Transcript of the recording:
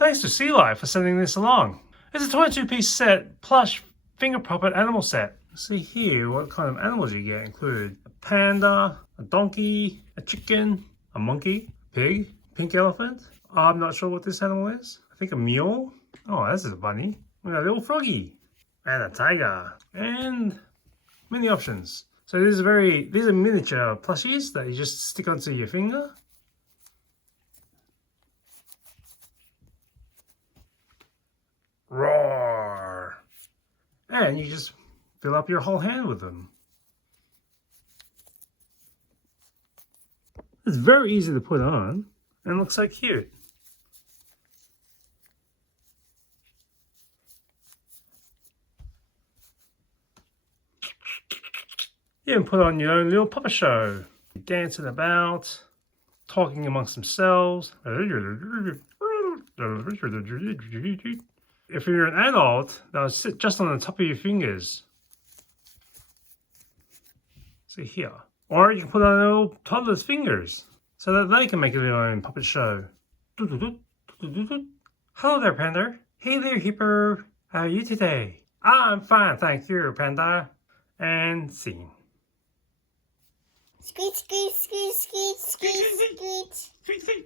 Thanks to Sealive for sending this along. It's a 22-piece set, plush finger puppet animal set. See here what kind of animals you get included. A panda, a donkey, a chicken, a monkey, pig, pink elephant. I'm not sure what this animal is. I think a mule. Oh, this is a bunny. We got a little froggy. And a tiger. And many options. So these are miniature plushies that you just stick onto your finger. Roar! And you just fill up your whole hand with them. It's very easy to put on and looks so cute. You can put on your own little puppet show. Dancing about, talking amongst themselves. If you're an adult, they'll sit just on the top of your fingers. See here. Or you can put on a little toddler's fingers so that they can make their own puppet show. Hello there, Panda. Hey there, Hipper. How are you today? I'm fine, thank you, Panda. And scene. Squeak, squeak, squeak, squeak, squeak, squeak.